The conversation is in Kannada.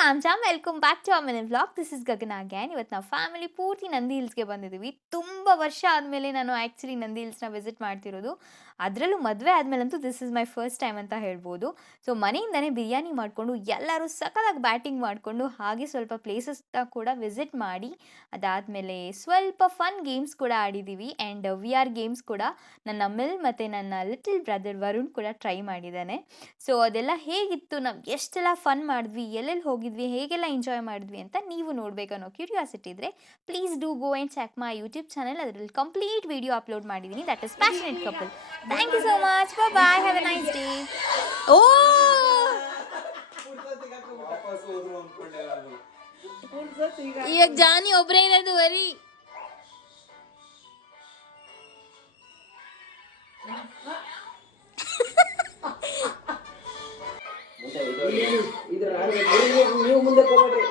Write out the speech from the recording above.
Fam jam welcome back to our vlog. This is Gagana again. ಇವತ್ತು ನಾವು ಫ್ಯಾಮಿಲಿ ಪೂರ್ತಿ ನಂದಿ ಹಿಲ್ಸ್ಗೆ ಬಂದಿದ್ದೀವಿ. ತುಂಬ ವರ್ಷ ಆದಮೇಲೆ ನಾನು ಆ್ಯಕ್ಚುಲಿ ನಂದಿ ಹಿಲ್ಸ್ನ ವಿಸಿಟ್ ಮಾಡ್ತಿರೋದು. ಅದರಲ್ಲೂ ಮದುವೆ ಆದಮೇಲಂತೂ this is my first time ಅಂತ ಹೇಳ್ಬೋದು. ಸೊ ಮನೆಯಿಂದನೇ ಬಿರಿಯಾನಿ ಮಾಡಿಕೊಂಡು ಎಲ್ಲರೂ ಸಖತ್ತಾಗಿ ಬ್ಯಾಟಿಂಗ್ ಮಾಡಿಕೊಂಡು ಹಾಗೆ ಸ್ವಲ್ಪ ಪ್ಲೇಸಸ್ನ ಕೂಡ ವಿಸಿಟ್ ಮಾಡಿ ಅದಾದಮೇಲೆ ಸ್ವಲ್ಪ ಫನ್ ಗೇಮ್ಸ್ ಕೂಡ ಆಡಿದ್ದೀವಿ. ಆ್ಯಂಡ್ ವಿ ಆರ್ ಗೇಮ್ಸ್ ಕೂಡ ನನ್ನ ಮಿಲ್ ಮತ್ತು ನನ್ನ ಲಿಟಲ್ ಬ್ರದರ್ ವರುಣ್ ಕೂಡ ಟ್ರೈ ಮಾಡಿದ್ದಾನೆ. ಸೊ ಅದೆಲ್ಲ ಹೇಗಿತ್ತು, ನಾವು ಎಷ್ಟೆಲ್ಲ ಫನ್ ಮಾಡಿದ್ವಿ, ಎಲ್ಲೆಲ್ಲಿ ಹೋಗಿದ್ವಿ, ಹೇಗೆಲ್ಲ ಎಂಜಾಯ್ ಮಾಡಿದ್ವಿ ಅಂತ ನೀವು ನೋಡಬೇಕು ಅನ್ನೋ ಕ್ಯೂರಿಯಾಸಿಟಿ ಇದ್ದರೆ please do go and check my YouTube channel. ಅದರಲ್ಲಿ ಕಂಪ್ಲೀಟ್ ವಿಡಿಯೋ ಅಪ್ಲೋಡ್ ಮಾಡಿದ್ದೀನಿ. That is passionate couple. Thank you so much. Bye. Have a nice day. ಓ ಈಗ ಜಾನಿ ಒಬ್ಬರೇ ಇರೋದು ವರಿ. ನೀವು ಮುಂದೆ ಹೋಗ್ಬೇಡಿ.